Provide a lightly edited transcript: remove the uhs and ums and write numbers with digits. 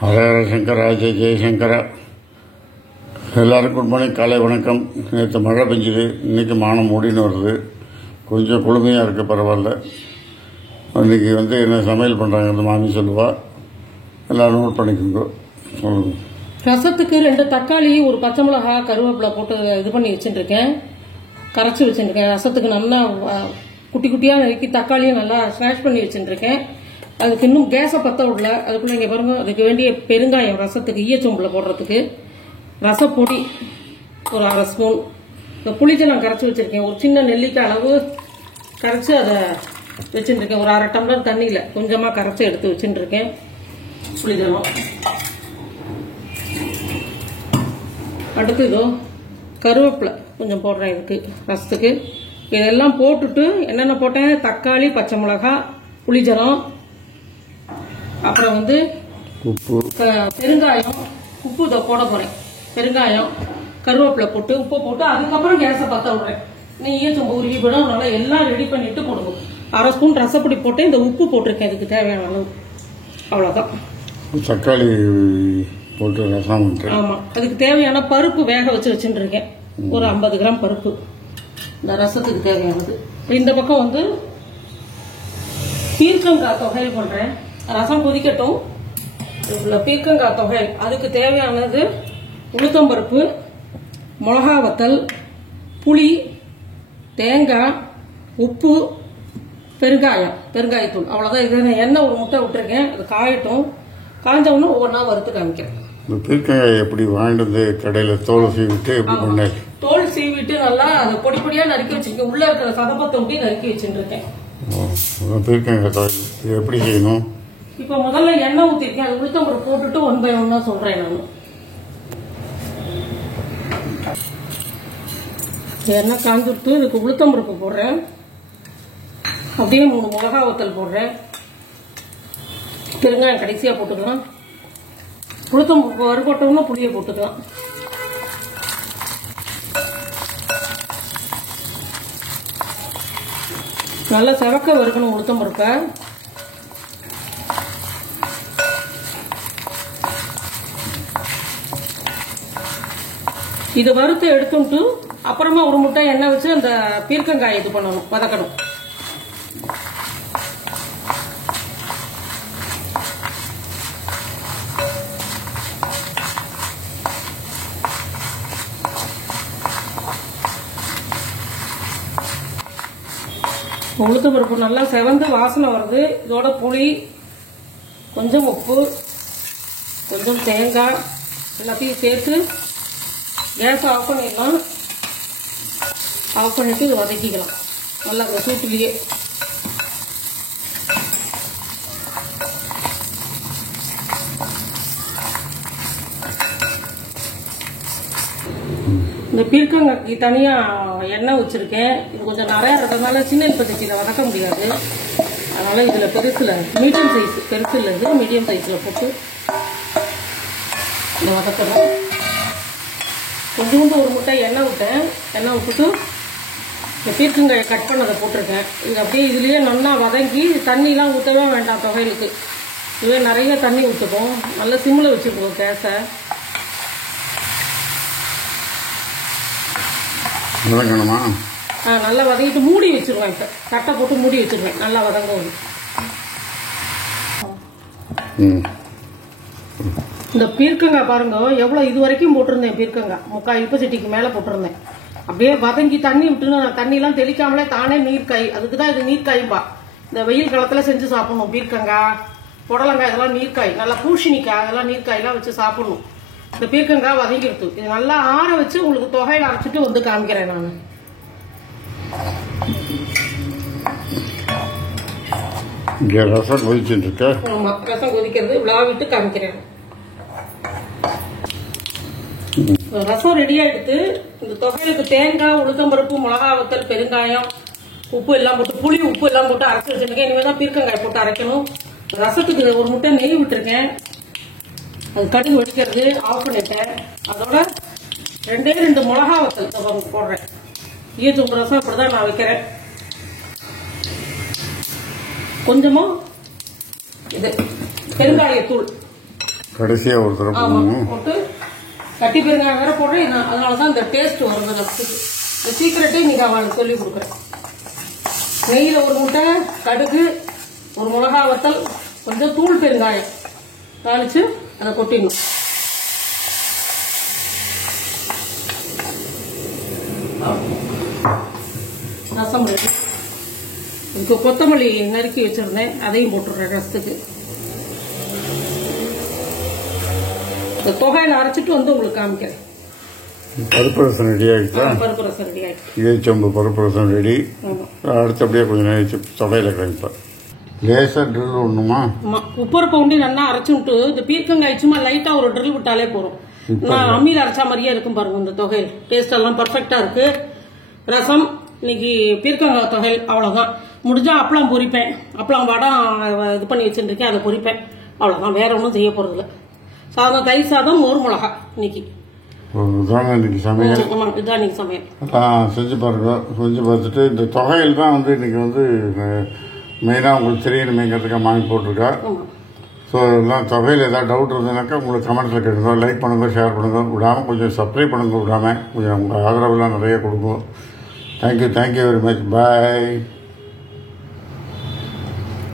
ஹரஹர சங்கரா ஜெய ஜெயசங்கரா. எல்லாருக்கும் good morning, காலை வணக்கம். நேற்று மழை பெஞ்சுது, இன்றைக்கி மானம் மூடின்னு வருது. கொஞ்சம் குளுமையாக இருக்குது, பரவாயில்ல. இன்றைக்கி என்ன சமையல் பண்ணுறாங்க மாமி சொல்லுவா, எல்லோரும் நோட் பண்ணிக்கோங்க. சொல்லுங்க. ரசத்துக்கு 2 தக்காளி, ஒரு பச்சை மிளகா, கருவேப்பிலை போட்டு இது பண்ணி வச்சுட்டுருக்கேன், கரைச்சி வச்சுட்டுருக்கேன். ரசத்துக்கு நல்லா குட்டி குட்டியாக நறுக்கி தக்காளியும் நல்லா ஸ்மாஷ் பண்ணி வச்சுட்டுருக்கேன். அதுக்கு இன்னும் கேஸை பற்ற விடல. அதுக்குள்ளே இங்கே பாருங்க, அதுக்கு வேண்டிய பெருங்காயம் ரசத்துக்கு ஈயச்சொம்பில் போடுறதுக்கு, ரசப்பொடி ஒரு 1/2 ஸ்பூன், இந்த புளிஜலம் கரைச்சி வச்சுருக்கேன். ஒரு சின்ன நெல்லிக்காய் அளவு கரைச்சி அதை வச்சுட்டுருக்கேன். ஒரு 1/2 டம்ளர் தண்ணியில் கொஞ்சமாக கரைச்சி எடுத்து வச்சுட்டுருக்கேன் புளிஜலம். அடுத்து இதோ கருவேப்பிலை கொஞ்சம் போடுறேன் இதுக்கு ரசத்துக்கு. இதெல்லாம் போட்டுட்டு என்னென்ன போட்டேன், தக்காளி, பச்சை மிளகா, புளிஜலம், அப்புறம் உப்பு, பெருங்காயம், உப்பு இதை போட போறேன். பெருங்காயம், கருவேப்பிலை போட்டு உப்பு போட்டு அதுக்கப்புறம் கேஸை பற்ற விடுறேன். ஈயச்சொம்பு உருகி போடும், அதனால எல்லாம் ரெடி பண்ணிட்டு போடுங்க. 1/2 ஸ்பூன் ரசப்பொடி போட்டு இந்த உப்பு போட்டிருக்கேன் இதுக்கு தேவையான அளவு. அவ்வளோதான். தக்காளி போட்டு ரசம். ஆமாம், அதுக்கு தேவையான பருப்பு வேக வச்சு வச்சுருக்கேன். ஒரு 50 கிராம் பருப்பு இந்த ரசத்துக்கு தேவையானது. இந்த பக்கம் பீர்க்கங்காய் தொகையல் பண்றேன். ரசம் கொதிக்கட்டும். இவ்வளோ பீர்க்கங்காய் தொகையல், அதுக்கு தேவையானது உளுத்தம்பருப்பு, மிளகா வத்தல், புளி, தேங்காய், உப்பு, பெருங்காயத்தூள், அவ்வளோதான். இது எண்ணெய் ஒரு முட்டை விட்டுருக்கேன், அது காயட்டும். காய்ஞ்ச உடனே ஒவ்வொன்றா வறுத்து காமிக்கிறேன். இந்த பீர்க்கங்காய் எப்படி வாங்கிட்டு வந்து கடையில் தோல் சீவிட்டு எப்படி பண்ண? தோல் சீவிட்டு நல்லா அதை பொடி பொடியாக நறுக்கி வச்சிருக்கேன். உள்ள இருக்கிற சதப்பத்தை ஒட்டி நறுக்கி வச்சுருக்கேன். பீர்க்கங்காய் எப்படி செய்யணும்? இப்போ முதல்ல எண்ணெய் ஊற்றிருக்கேன், அது உளுத்தம் ஒரு போட்டுட்டு 1 by 1 சொல்றேன் நான். எண்ணெய் காஞ்சுட்டு இதுக்கு உளுத்தம் பருப்பு போடுறேன். அப்படியே 3 மிளகா வத்தல் போடுறேன். பெருங்காயம் கடைசியா போட்டுக்கலாம். உளுத்தம் பருப்பு வறுபட்டோம்னா புளியை போட்டுக்கலாம். நல்லா செவக்க வறுக்கணும் உளுத்தம் பருப்பை. இது வறுத்து எடுத்துட்டு அப்புறமா ஒரு முட்டை எண்ணெய் வச்சு அந்த பீர்க்கங்காய் இது பண்ணணும், வதக்கணும். உளுத்த பருப்பு நல்லா செவந்து வாசனை வருது. இதோட புளி, கொஞ்சம் உப்பு, கொஞ்சம் தேங்காய் எல்லாத்தையும் சேர்த்து கேஸ் ஆஃப் பண்ணிடலாம். ஆஃப் பண்ணிட்டு இது வதக்கிக்கலாம் நல்லா அந்த சூட்டுலேயே. இந்த பீர்க்கங்காய்க்கு தனியாக எண்ணெய் வச்சுருக்கேன். இது கொஞ்சம் நிறையா இருக்கிறதுனால சின்ன இப்போதைக்கு வதக்க முடியாது. அதனால் இதில் பெருசில் மீடியம் சைஸ், பெருசு இல்லை இது மீடியம் சைஸில் போட்டு இதை வதக்கணும். கொஞ்சோண்டு ஒரு முட்டை எண்ணெய் விட்டேன். எண்ணெய் விட்டுட்டு இந்த பீர்க்கங்காயை கட் பண்ணதை போட்டிருக்கேன். இது அப்படியே இதுலேயே நல்லா வதங்கி தண்ணிலாம் ஊற்றவே வேண்டாம் தொகையிலுக்கு. இதுவே நிறைய தண்ணி ஊற்றுப்போம். நல்லா சிம்மில் வச்சுக்குவோம் கேஸை. நல்லா வதங்கிட்டு மூடி வச்சிருவேன். இப்போ தட்டை போட்டு மூடி வச்சிருவேன், நல்லா வதங்கும். இந்த பீர்க்கங்காய் பாருங்க எவ்வளோ இது வரைக்கும் போட்டிருந்தேன். பீர்க்கங்காய் 3/4 இலுப்பச்சட்டிக்கு மேலே போட்டிருந்தேன். அப்படியே வதங்கி தண்ணி விட்டுன்னு தண்ணிலாம் தெளிக்காமலே தானே நீர்க்காய். அதுக்கு தான் இது நீர்க்காய்ப்பா. இந்த வெயில் காலத்தில் செஞ்சு சாப்பிடணும். பீர்க்கங்காய், புடலங்காய் இதெல்லாம் நீர்க்காய். நல்லா பூசணிக்காய் அதெல்லாம் நீர்க்காயெல்லாம் வச்சு சாப்பிடணும். இந்த பீர்க்கங்காய் வதங்கிடுது. இது நல்லா ஆற வச்சு உங்களுக்கு தொகையில் அரைச்சிட்டு காமிக்கிறேன் நான். ரசம் கொதிச்சுட்டு இருக்க. ஆமா, ரசம் கொதிக்கிறது விளாவிட்டு காமிக்கிறேன். ரசம் ரெடி ஆயிடுத்து. இந்த தொகையிலுக்கு தேங்காய், உளுத்தம்பருப்பு, மிளகா வத்தல், பெருங்காயம், உப்பு எல்லாம் போட்டு புளி உப்பு எல்லாம் போட்டு அரைச்சி வச்சிருக்கேன். இனிமேல் தான் பீர்க்கங்காய் போட்டு அரைக்கணும். ரசத்துக்கு ஒரு முட்டை நெய் விட்டுருக்கேன். அது கடுகு வெடிக்கிறது ஆஃப் பண்ணிட்டேன். அதோட 2 மிளகா வத்தல் போடுறேன். ஈயச்சொம்பு ரசம் இப்படிதான் நான் வைக்கிறேன். கொஞ்சமா இது பெருங்காயத்தூள் கடைசியாக ஒரு தடவை போடணும். போட்டு கட்டி பெருங்காயம் வேற போடுறேன். அதனால தான் இந்த டேஸ்ட் வரும் ரசத்துக்கு. இந்த சீக்கிரட்டே நீங்க அவளுக்கு சொல்லி கொடுக்குறேன். நெய்யில் ஒரு முட்டை, கடுகு, ஒரு மிளகா வத்தல், கொஞ்சம் தூள் பெருங்காயம் தாளிச்சு அதை கொட்டிடணும். ரசம் ரெடி. இதுக்கு கொத்தமல்லி நறுக்கி வச்சிருந்தேன், அதையும் போட்டுடுறேன் ரசத்துக்கு. இந்த தொகையில அரைச்சிட்டு வந்து உங்களுக்கு காமிக்கிறேன். பருப்பு ரசம் ரெடி ஆகிடுச்சா? பருப்பு ரசம் ரெடி ஆகிடுச்சு. இறைச்சம்பு பருப்பு ரசம் ரெடி. அடுத்தபடியே கொஞ்சம் நேரம் தொகையில கழிப்பேன். லேசாக ட்ரில் ஒண்ணுமா? உப்பரப்ப உண்டி நல்லா அரைச்சு விட்டு இந்த பீர்க்கங்காய் சும்மா லைட்டா ஒரு ட்ரில் விட்டாலே போறோம். நான் அம்மியில் அரைச்சா மாதிரியே இருக்கும் பாருங்க. இந்த தொகையில் டேஸ்ட் எல்லாம் பர்ஃபெக்டா இருக்கு. ரசம் இன்னைக்கு பீர்க்கங்காய் தொகையில் அவ்வளவுதான். முடிஞ்சா அப்பளம் பொரிப்பேன். அப்பளம் வடம் இது பண்ணி வச்சுருக்கேன், அதை பொரிப்பேன். அவ்வளவுதான், வேற ஒன்றும் செய்ய போறது இல்லை. சாதம், தயிர் சாதம், மோர் மிளகா இன்னைக்கு. இதுதாங்க இன்னைக்கு சமையல். இதுதான் இன்னைக்கு சமையல். செஞ்சு பாருங்க. செஞ்சு பார்த்துட்டு இந்த தொகையில் தான் வந்து இன்னைக்கு வந்து மெயினாக உங்களுக்கு தெரியணுமேங்கிறதுக்காக வாங்கி போட்டிருக்கா. ஸோ எல்லாம் தொகையில் ஏதாவது டவுட் இருந்ததுனாக்கா உங்களுக்கு கமெண்ட்ஸில் கேட்குங்க. லைக் பண்ணுங்க, ஷேர் பண்ணுங்க, விடாமல் கொஞ்சம் சப்ஸ்கிரைப் பண்ணுங்க, விடாமல் கொஞ்சம் உங்கள் ஆதரவுலாம் நிறைய கொடுக்கும். Thank you very much. பாய்.